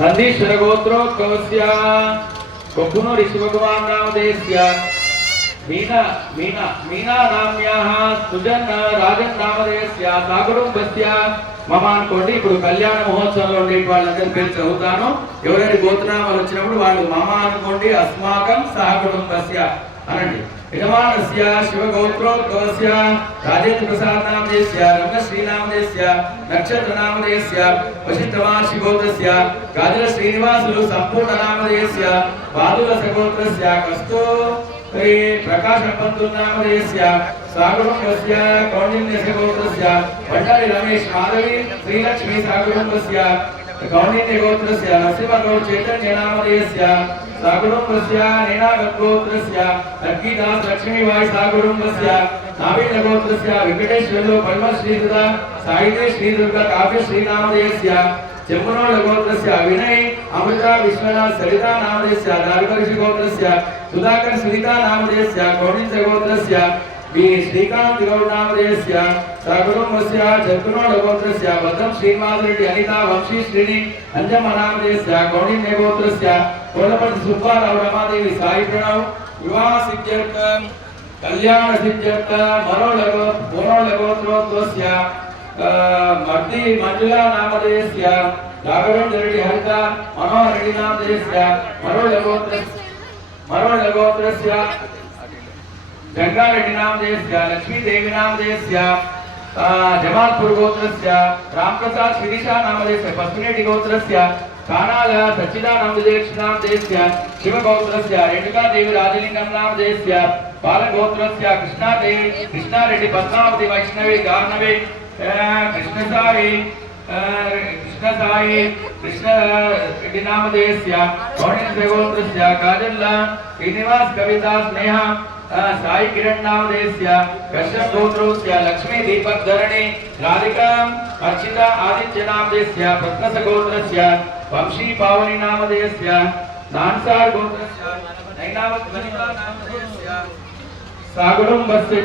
नंदीश्वर गोत्रोद्भवस्य कोकुनो ऋषिभगवान् नामधेयस्य मीना मीना मीना नाम्याः सुजन राजन नामधेयस्य साकुटुंबस्य मम అనుకోండి ఇప్పుడు కళ్యాణ మహోత్సవంలో ఉండే వాళ్ళందరి పేరు చదువుతాను ఎవరెవరి గోత్రనామాలు వచ్చినప్పుడు వాళ్ళు మమ అనుకోండి అస్మాకం సహకుటుంబస్య అనండి యజమానస్య శివగోత్రోద్భవస్య రాజేంద్ర ప్రసాద్ నామధేయస్య రంగశ్రీ నామధేయస్య నక్షత్ర నామధేయస్య వశిష్ఠమహర్షి గోత్రస్య గాజుల శ్రీనివాసులు సంపూర్ణ నామధేయస్య పాదుల సగోత్రస్య కస్తో प्रकाश पंतु नामधेयस्य साकुटुंबस्य कौंडिन्यस्य गोत्रस्य भंडारी रमेश माधवी श्रीलक्ष्मी साकुटुंबस्य कौंडिन्य गोत्रस्य नरसिंहगौड चैतन्य नामधेयस्य साकुटुंबस्य नीनागत गोत्रस्य लक्कीदास लक्ष्मीबाई साकुटुंबस्य नावीन गोत्रस्य वेंकटेश्वरलो पद्म श्रीधर साहित्य श्रीदुर्गा काव्य श्री नामधेयस्य जमुनोल गोत्रस्य विनय अमृता विश्वनाथ सरिता नामधेयस्य दार्गर्षि गोत्रस्य सुधाकर सुनीता नामधेयस्य कौंडिन्य गोत्रस्य बी श्रीकांत गौड नामधेयस्य साकुटुंबस्य जत्कुनोल गोत्रस्य भद्रम श्रीनिवास रेड्डी अनिता वंशी श्रीनि अंजम नामधेयस्य कौंडिन्य गोत्रस्य कोलपति सुब्बाराव रमादेवी साई प्रणव विवाह सिद्ध्यर्थ कल्याण सिद्ध्यर्थ मनोल गोत्रोद्भवस्य मर्दी मंजुला नामधेयस्य राघवेंद्र रेड्डी हरिता मनोहर रेड्डी नामधेयस्य मरोल गोत्रस्य गंगा रेड्डी नामधेयस्य लक्ष्मी देवी नामधेयस्य जमालपुर गोत्रस्य रामप्रसाद श्रीनिशा नामधेयस्य पस्मिनेटी गोत्रस्य कानाल सच्चिदानंद नामधेयस्य शिव गोत्रस्य रेणुका देवी राजलिंगम नामधेयस्य बाल गोत्रस्य कृष्णा देवी कृष्णा रेड्डी पद्मावती वैष्णवी गार्णवी कृष्ण साई कृष्ण रेड्डी नामधेयस्य कौंडिन्य गोत्रस्य काजल श्रीनिवास कविता स्नेहा साई किरण नामधेयस्य कश्यप गोत्रोस्य लक्ष्मी दीपक धरणी राधिका अर्चिता आदित्य नामधेयस्य प्रत्नस गोत्रस्य वंशी पावनी नामधेयस्य नानसार गोत्रस्य नैनावत वनिता नामधेयस्य साकुटुंबस्य